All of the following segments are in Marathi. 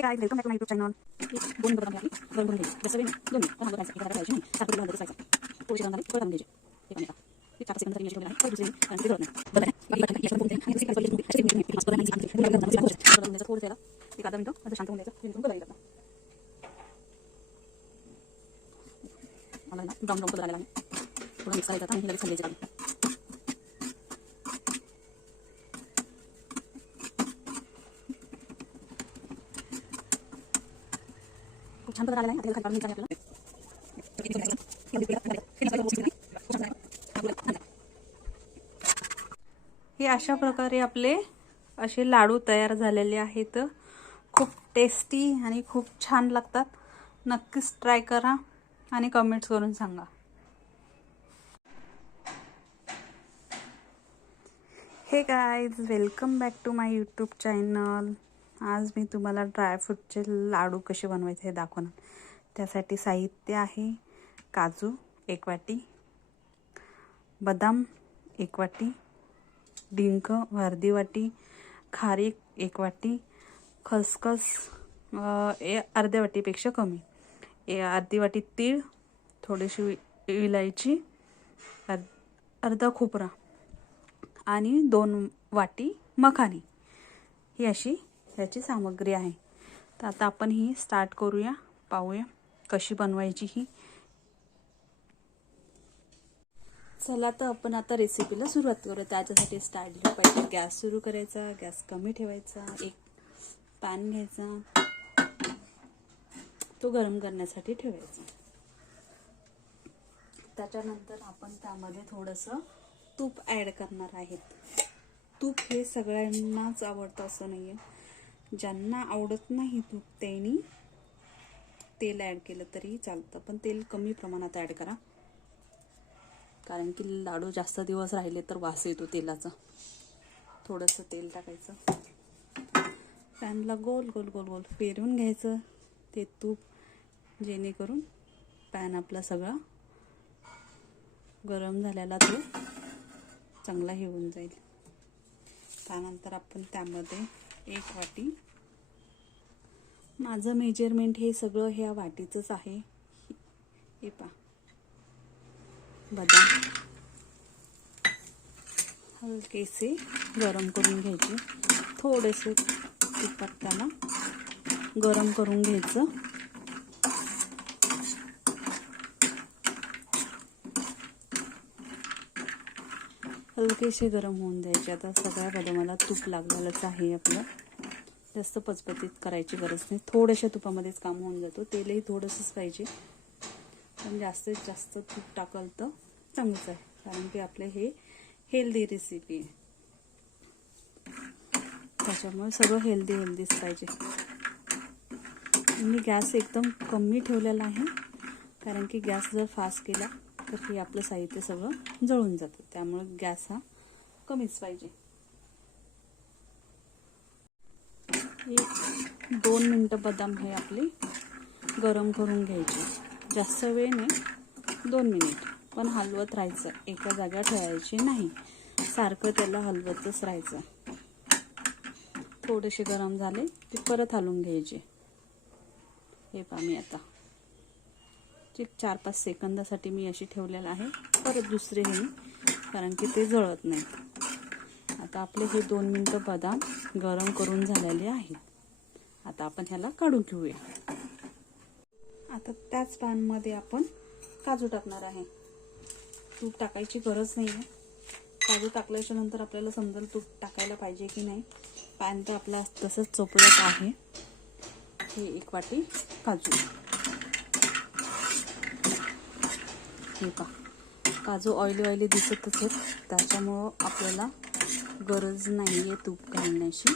हे काय welcome back to my YouTube channel. दोन मिनिटं आपली गरम करून घ्यायची. जास्त वेळ नाही, 2 मिनिट. पण हलवत राहायचं, एका जागेवर राहायचं नाही. 7 मिनिट बसायचं. थोडीशी गरम झाली, परत घ्यायची. हे पाणी टाक. ते 4 सेकंद तरी ठेवलेलं आहे. परत दुसरी कारण ते जळत नाही. बरं आहे. बाकी बाकी याच्यावर कोणते आणि दुसरी काही सॉल्यूशन असे नाही. मास्क नाही सांगते. थोडं त्याला एक अर्धा मिनिट असं शांत होऊन द्यायचं. जेणेकरून कलर येतात. मला ना ब्राऊन ब्राऊन कलर आलेला आहे. थोडं मिक्स करायचं आणि लगेच खाली द्यायचं. खूप छान कलर आलेला आहे. आता खाली काढून घ्यायचं आहे आपल्याला. हे अशा प्रकारे आपले असे लाडू तयार झालेले आहेत. खूप टेस्टी आणि खूप छान लागतात. नक्कीच ट्राय करा आणि कमेंट्स करून सांगा. Hey guys, welcome back to my YouTube channel. आज मी तुम्हाला ड्रायफ्रूटचे लाडू कसे बनवायचे हे दाखवणार. त्यासाठी साहित्य आहे: काजू 1 वाटी, बदाम 1 वाटी, डिंक अर्धी वाटी, खारीक 1 वाटी, खसखस अर्ध्या वाटीपेक्षा कमी, अर्धी वाटी तीळ, थोडीशी इलायची, अर्धा खोबरा आणि 2 वाटी मखानी. ही अशी याची सामग्री आहे. तर आता आपण ही स्टार्ट करूया, पाहूया कशी बनवायची ही. चला तर आपण आता रेसिपीला सुरुवात करूया. त्याच्यासाठी स्टार्टला पहिले गॅस सुरू करायचा. गॅस कमी ठेवायचा. एक पॅन घ्यायचा, तो गरम करण्यासाठी ठेवायचा. त्याच्यानंतर आपण त्यामध्ये थोडंसं तूप ॲड करणार आहेत. तूप हे सगळ्यांनाच आवडतं असं नाही आहे. ज्यांना आवडत नाही तूप त्यांनी तेल ॲड केलं तरी चालतं, पण तेल कमी प्रमाणात ॲड करा, कारण की लाडू जास्त दिवस राहिले तर वास येतो तेलाचा. थोडंसं तेल टाकायचं. पॅनला गोल गोल गोल गोल फिरवून घ्यायचं ते तूप, जेणेकरून पॅन आपला सगळा गरम झालेला तो चांगला हे होऊन जाईल. त्यानंतर आपण त्यामध्ये 1 वाटी, माझं मेजरमेंट हे सगळं ह्या वाटीचंच आहे. हे पहा, बदाम हलकेसे गरम करून घ्यायचे. थोडेसे तुपात त्याला गरम करून घ्यायचं. हलकेसे गरम होऊन द्यायचे. आता सगळ्या बदामाला तूप लागलेलंच आहे आपलं. जास्त पचपचीत करायची गरज नाही. थोड्याशा तुपामध्येच काम होऊन जातो. तेलही थोडंसंच पाहिजे, पण जास्तीत जास्त तूप टाकलं तर चांगलंच आहे, कारण की आपले हे हेल्दी रेसिपी आहे. त्याच्यामुळे सगळं हेल्दीच पाहिजे. मी गॅस एकदम कमी ठेवलेला आहे, कारण की गॅस जर फास्ट केला तर हे आपलं साहित्य सगळं जळून जातं. त्यामुळे गॅस हा कमीच पाहिजे. 1-2 मिनटं बदाम हे आपले गरम करून घ्यायचे. जास्त वेळ नाही, 2 मिनिट. पण हलवत राहायचं, एका जागा ठेवायची नाही, सारखं त्याला हलवतच राहायचं. थोडेसे गरम झाले ते परत हलवून घ्यायचे. हे पहा, मी आता 4-5 सेकंदासाठी मी अशी ठेवलेलं आहे. परत दुसरे हे, कारण की ते जळत नाहीत. आता आपले हे 2 मिनिटं बदाम गरम करून झालेले आहेत. आता आपण ह्याला काढून घेऊया. आता त्याच पॅनमध्ये आपण काजू टाकणार आहे. तूप टाकायची गरज नाही आहे. काजू टाकल्याच्या नंतर आपल्याला समजेल तूप टाकायला पाहिजे की नाही. पॅन तर आपला तसंच चोपडत आहे. हे 1 वाटी काजू. हे पहा, काजू ऑइली दिसतच आहेत, त्याच्यामुळं आपल्याला गरज नाही आहे तूप घालण्याची.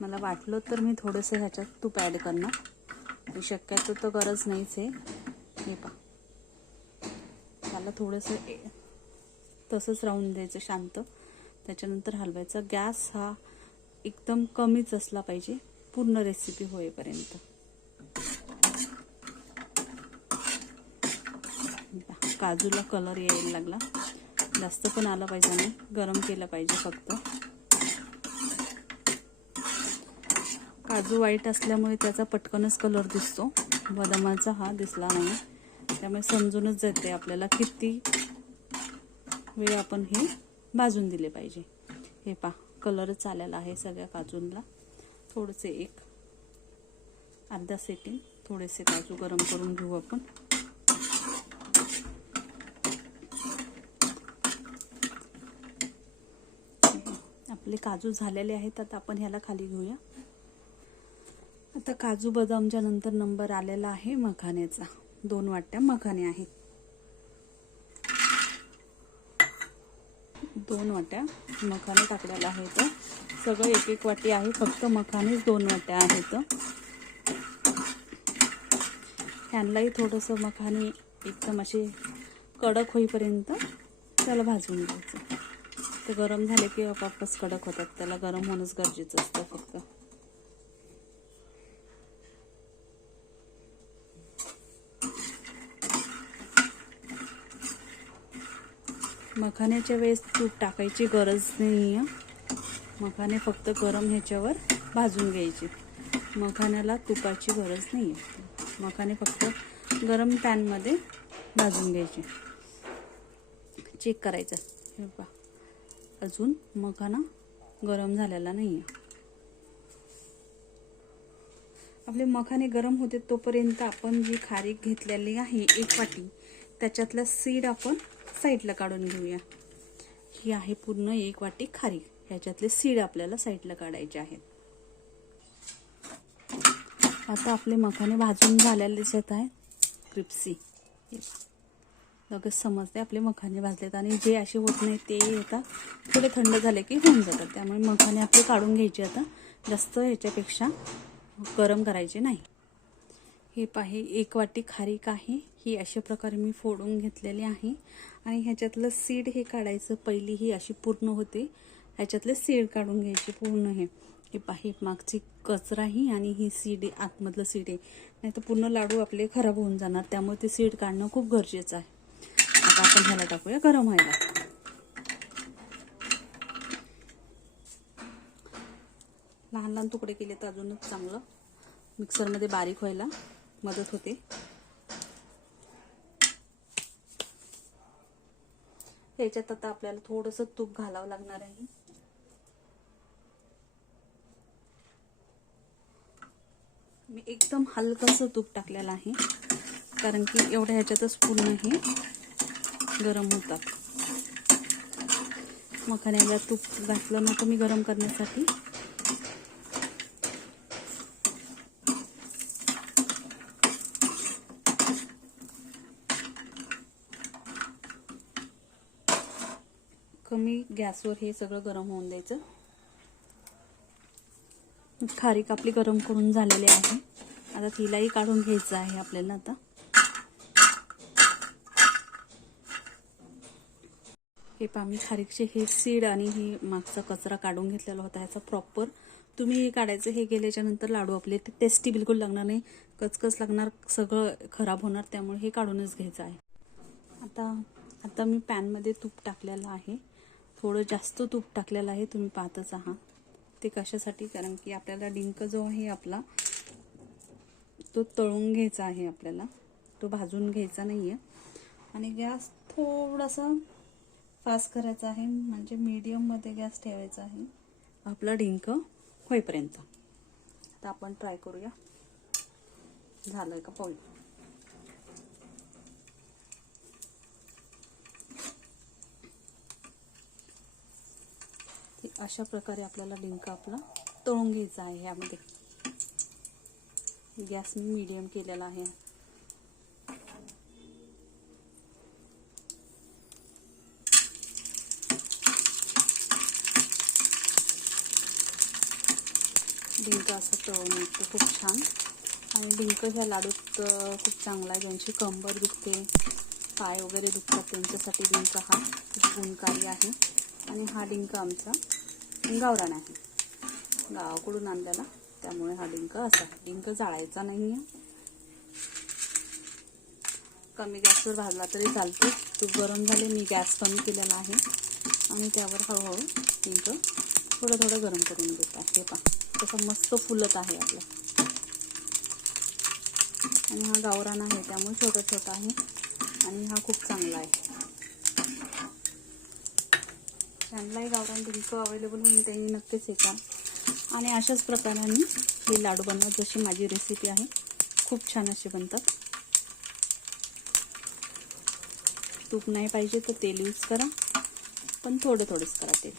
मला वाटलं तर मी थोडंसं ह्याच्यात तूप ॲड करणार, शक्यतो तर गरज नाहीच आहे. हे पहा, त्याला थोडंसं तसंच राहून द्यायचं शांत. त्याच्यानंतर हलवायचा. गॅस हा एकदम कमीच असला पाहिजे पूर्ण रेसिपी होईपर्यंत. काजूला कलर यायला लागला, जास्त पण आला पाहिजे नाही, गरम केलं पाहिजे फक्त. काजू व्हाईट असल्यामुळे त्याचा पटकनच कलर दिसतो, बदामाचा हा दिसला नाही. त्यामुळे समजूनच जाते आपल्याला किती वेळ आपण हे भाजून दिले पाहिजे. हे पहा कलरच आलेला आहे सगळ्या काजूंना. थोडेसे एक अर्धा सेकंड थोडेसे काजू गरम करून घेऊ आपण. आपले काजू झालेले आहेत. आता आपण ह्याला खाली घेऊया. आता काजू बदामच्या नंतर नंबर आलेला आहे मखाण्याचा. 2 वाट्या मखाने आहेत. 2 वाट्या मखाने टाकलेला आहेत. सगळं 1-1 वाटी आहे, फक्त मखानेच 2 वाट्या आहेत. ह्यांनाही थोडंसं मखाने एकदम असे कडक होईपर्यंत त्याला भाजून घ्यायचं. ते गरम झाले की आपोआपच कडक होतात. त्याला गरम होणंच गरजेचं असतं फक्त. मखाण्याच्या वेळेस तूप टाकायची गरज नाही आहे. मखाने फक्त गरम ह्याच्यावर भाजून घ्यायचे. मखाण्याला तुपाची गरज नाही आहे. मखाने फक्त गरम पॅनमध्ये भाजून घ्यायचे. चेक करायचं. हे पहा अजून मखाना गरम झालेला नाही आहे. आपले मखाने गरम होते तोपर्यंत आपण जी खारीक घेतलेली आहे 1 वाटी, त्याच्यातला सीड आपण साईडला काढून घेऊया. ही आहे पूर्ण 1 वाटी खारीक. ह्याच्यातले सीड आपल्याला साईडला काढायचे आहेत. आता आपले मखाने भाजून झालेले दिसत आहेत, क्रिप्सी. लगेच समजते आपले मखाने भाजलेत. आणि जे असे होत नाही ते आता थोडे थंड झाले की होऊन जातात. त्यामुळे मखाने आपले काढून घ्यायचे. आता जास्त ह्याच्यापेक्षा गरम करायचे नाही. हे पाहे 1 वाटी खारीक आहे. ही अशा प्रकारे मी फोडून घेतलेली आहे. आणि ह्याच्यातलं सीड हे काढायचं. पहिली ही अशी पूर्ण होते, ह्याच्यातले सीड काढून घ्यायचे पूर्ण. हे पाहे मागची कचरा ही आणि ही सीड आतमधलं सीड आहे, नाही तर पूर्ण लाडू आपले खराब होऊन जाणार. त्यामुळे ते सीड काढणं खूप गरजेचं आहे. आता आपण ह्याला टाकूया गरम व्हायला. लहान लहान तुकडे केले तर अजूनच चांगलं मिक्सरमध्ये बारीक व्हायला मदत होते. ह्याच्यात आता आपल्याला थोडंसं तूप घालावं लागणार आहे. मी एकदम हलकंसं तूप टाकलेलं आहे, कारण की एवढ्या ह्याच्यातच पूर्ण हे गरम होतात. मखाण्याला तूप घातलं नव्हतं मी गरम करण्यासाठी. कमी गॅसवर हे सगळं गरम होऊन द्यायचं. खारीक आपली गरम करून झालेली आहे. आता तिलाही काढून घ्यायचं आहे आपल्याला. आता हे पामी खारीकचे हे सीड आणि ही मागचा कचरा काढून घेतलेला होता. ह्याचा प्रॉपर तुम्ही हे काढायचं. हे गेल्याच्या नंतर लाडू आपले ते टेस्टी बिलकुल लागणार नाही, कचकच लागणार, सगळं खराब होणार. त्यामुळे हे काढूनच घ्यायचं आहे. आता मी पॅनमध्ये तूप टाकलेलं आहे. थोडं जास्त तूप टाकलेलं आहे, तुम्ही पाहतच आहात. ते कशासाठी, कारण की आपल्याला डिंक जो आहे आपला तो तळून घ्यायचा आहे. आपल्याला तो भाजून घ्यायचा नाही आहे. आणि गॅस थोडासा फास्ट करायचा आहे, म्हणजे मीडियममध्ये गॅस ठेवायचा आहे आपला डिंक होईपर्यंत. आता आपण ट्राय करूया झालंय का पाहूया. अशा प्रकारे आपल्याला डिंक आपला तळून घ्यायचा आहे. यामध्ये गॅस मी मीडियम केलेला आहे. डिंक असं तळून येतं खूप छान. आणि डिंकच्या लाडूत खूप चांगला आहे. ज्यांची कंबर दुखते, पाय वगैरे दुखतात, त्यांच्यासाठी डिंक हा खूप गुणकारी आहे. आणि हा डिंक आमचा गावरान आहे, गावाकडून आणलेला. त्यामुळे हा डिंक असा आहे. डिंक जाळायचा नाही आहे. कमी गॅसवर भाजला तरी चालतो. तूप गरम झाले, मी गॅस कमी केलेला आहे आणि त्यावर हळूहळू डिंक थोडं थोडं गरम करून घेत आहे. हे पहा तसं मस्त फुलत आहे आपलं. आणि हा गावरान आहे त्यामुळे छोटा छोटा आहे आणि हा खूप चांगला आहे. ज्यांनाही गावरान डिंक अवेलेबल होईल त्यांनी नक्कीच हे करा. आणि अशाच प्रकाराने हे लाडू बनवा, जशी माझी रेसिपी आहे. खूप छान असे बनतात. तूप नाही पाहिजे तर तेल यूज करा, पण थोडं थोडंच करा तेल.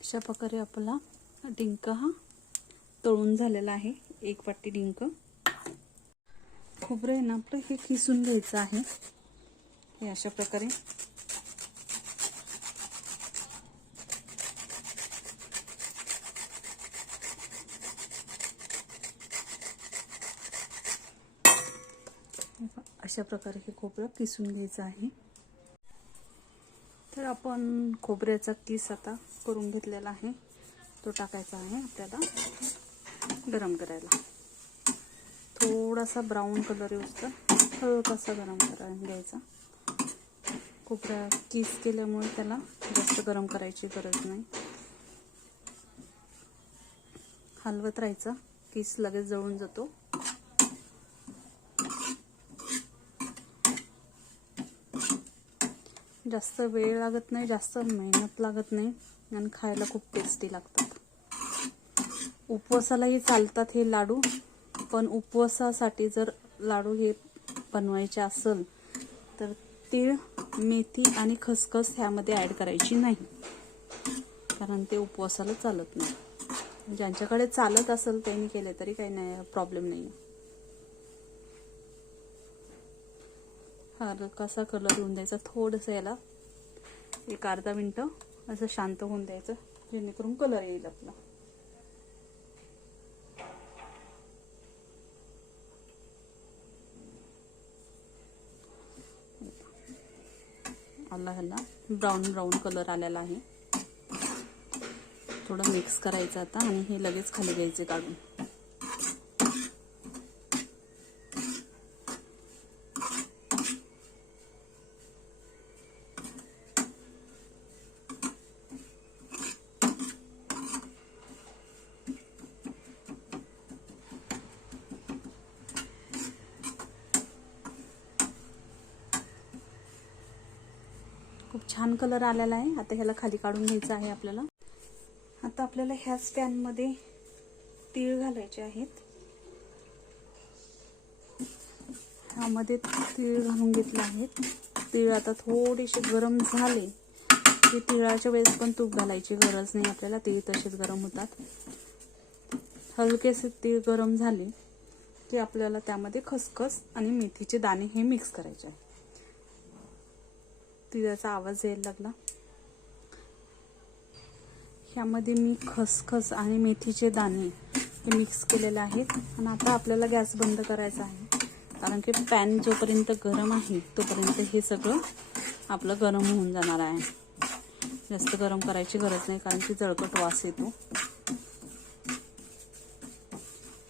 अशा प्रकारे आपला डिंक हा तळून झालेला आहे. 1 वाटी डिंक. खोबरं आहे ना आपलं हे किसून घ्यायचं आहे. हे अशा प्रकारे अशा प्रकारे हे खोबरं किसून घ्यायचं आहे. तर आपण खोबऱ्याचा किस आता करून घेतलेला आहे. तो टाकायचा आहे आपल्याला गरम करायला. थोडासा ब्राऊन कलर येऊस हलकासा गरम करायला घ्यायचा. खोबरा किस केल्यामुळे त्याला जास्त गरम करायची गरज नाही. हलवत राहायचं, किस लगेच जळून जातो. जास्त वेळ लागत नाही, जास्त मेहनत लागत नाही आणि खायला खूप टेस्टी लागतात. उपवासालाही चालतात हे लाडू, पण उपवासासाठी जर लाडू हे बनवायचे असेल तर तीळ, मेथी आणि खसखस ह्यामध्ये ॲड करायची नाही, कारण ते उपवासाला चालत नाही. ज्यांच्याकडे चालत असेल त्यांनी केले तरी काही नाही, प्रॉब्लेम नाही. हलकासा कलर होऊन द्यायचा. थोडंसं याला 1-अर्धा मिनटं असं शांत होऊन द्यायचं, जेणेकरून कलर येईल आपला. ह्याला ब्राऊन कलर आलेला आहे. थोडं मिक्स करायचं आता आणि हे लगेच खाली घ्यायचे काढून. खूप छान कलर आलेला आहे. आता ह्याला खाली काढून घ्यायचं आहे आपल्याला. आता आपल्याला ह्याच पॅनमध्ये तीळ घालायचे आहेत. ह्यामध्ये तीळ घालून घेतले आहेत. तीळ आता थोडेसे गरम झाले की तिळाच्या वेळेस पण तूप घालायची गरज नाही आपल्याला, तीळ तसेच गरम होतात. हलकेसे तीळ गरम झाले की आपल्याला त्यामध्ये खसखस आणि मेथीचे दाणे हे मिक्स करायचे आहे. तिळाचा आवाज यायला लागला. ह्यामध्ये मी खसखस आणि मेथीचे दाणे हे मिक्स केलेले आहेत. आणि आता आपल्याला गॅस बंद करायचा आहे, कारण की पॅन जोपर्यंत गरम आहे तोपर्यंत हे सगळं आपलं गरम होऊन जाणार आहे. जास्त गरम करायची गरज नाही, कारण की जळकट वास येतो.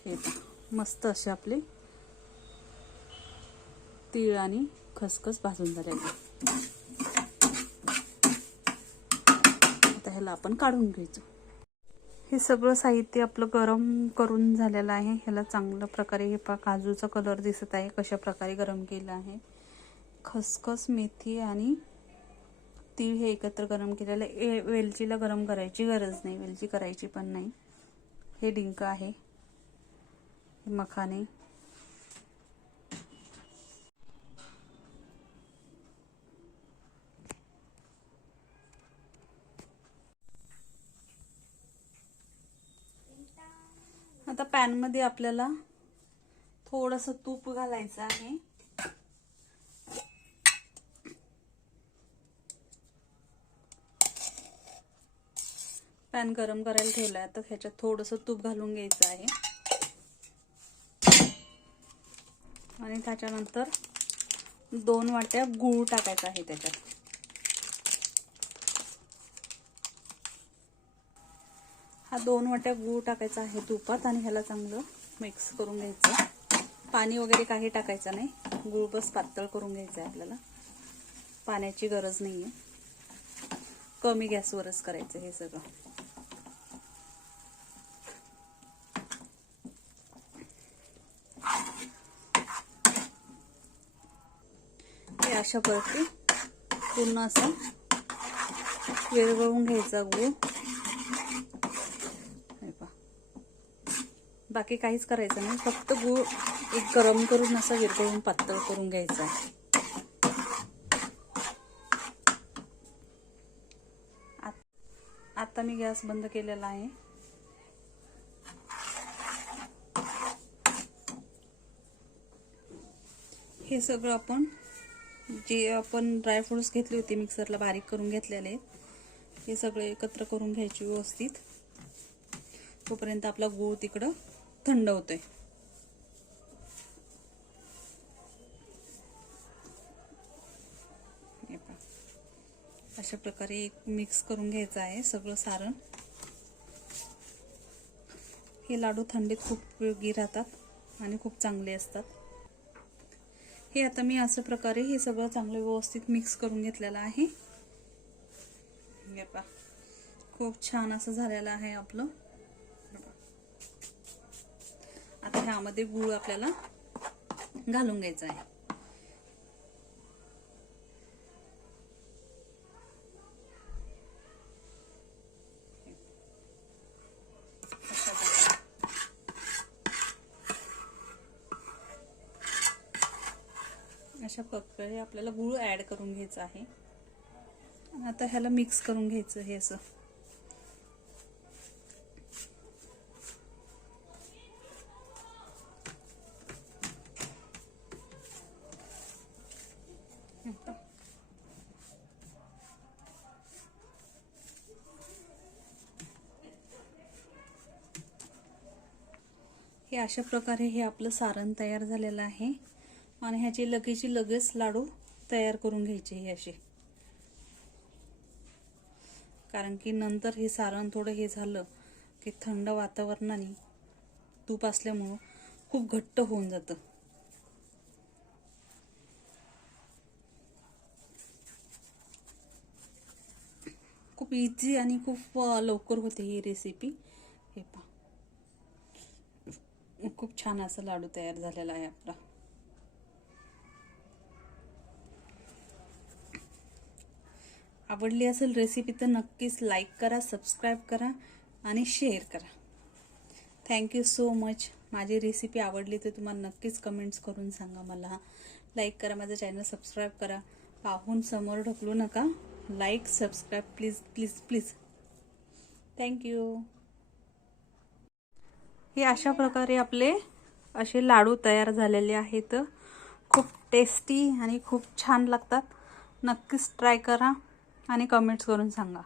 हे मस्त असे आपले तीळ आणि खसखस भाजून झालेले. आता ह्याला आपण काढून घ्यायचं. हे सगळं साहित्य आपलं गरम करून झालेलं आहे. ह्याला चांगल्या प्रकारे हे काजूचा कलर दिसत आहे कशा प्रकारे गरम केलं आहे. खसखस, मेथी आणि तीळ हे एकत्र गरम केलेलं आहे. वेलचीला गरम करायची गरज नाही, वेलची करायची पण नाही. हे डिंक आहे, मखाने, आता पॅन मध्ये आपल्याला थोडंसं तूप घालायचं आहे. पॅन गरम करायला ठेवलाय, तर ह्याच्यात थोडंसं तूप घालून घ्यायचं आहे. आणि त्याच्यानंतर 2 वाट्या गूळ टाकायचा आहे त्याच्यात. हा 2 वाट्या गूळ टाकायचा आहे तुपात आणि ह्याला चांगलं मिक्स करून घ्यायचं. पाणी वगैरे काही टाकायचं नाही, गूळ बस पातळ करून घ्यायचं आहे आपल्याला. पाण्याची गरज नाही आहे. कमी गॅसवरच करायचं हे सगळं. हे अशा प्रकारे पूर्ण असं विरघळून घ्यायचा गूळ. बाकी काहीच करायचं नाही, फक्त गूळ एक गरम करून असं विरघळून पातळ करून घ्यायचा. आता मी गॅस बंद केलेला आहे. हे सगळं आपण जे आपण ड्रायफ्रुट्स घेतले होते मिक्सरला बारीक करून घेतलेले, हे सगळे एकत्र करून घ्यायचे व्यवस्थित. तोपर्यंत आपला गूळ तिकडं थंड होतोय. अशा प्रकारे मिक्स करून घ्यायचं आहे सगळं सारण. हे लाडू थंडीत खूप उपयोगी राहतात आणि खूप चांगले असतात. हे आता मी अशा प्रकारे हे सगळं चांगलं व्यवस्थित मिक्स करून घेतलेलं आहे. खूप छान असं झालेलं आहे आपलं. आता ह्यामध्ये गूळ आपल्याला घालून घ्यायचा आहे. अशा प्रकारे आपल्याला गूळ ऍड करून घ्यायचा आहे. आता ह्याला मिक्स करून घ्यायचं हे असं. हे अशा प्रकारे हे आपलं सारण तयार झालेलं आहे आणि ह्याची लगेच लाडू तयार करून घ्यायचे हे असे. कारण की नंतर हे सारण थोडं हे झालं की थंड वातावरणाने तूप असल्यामुळं खूप घट्ट होऊन जातं. खूप इझी आणि खूप लवकर होते ही रेसिपी. हे पहा, खूप छान असं लाडू तयार झालेला आहे आपला. आवडली असेल रेसिपी तर नक्कीच लाईक करा, सबस्क्राईब करा आणि शेअर करा. Thank you so much. माझी रेसिपी आवडली तर तुम्हाला नक्कीच कमेंट्स करून सांगा मला. लाईक करा, माझं चॅनल सबस्क्राईब करा. पाहून समोर ढकलू नका. Like, subscribe please please please. Thank you. हे अशा प्रकारे आपले असे लाडू तयार झालेले आहेत. खूप टेस्टी आणि खूप छान लागतात. नक्कीच ट्राय करा आणि कमेंट्स करून सांगा.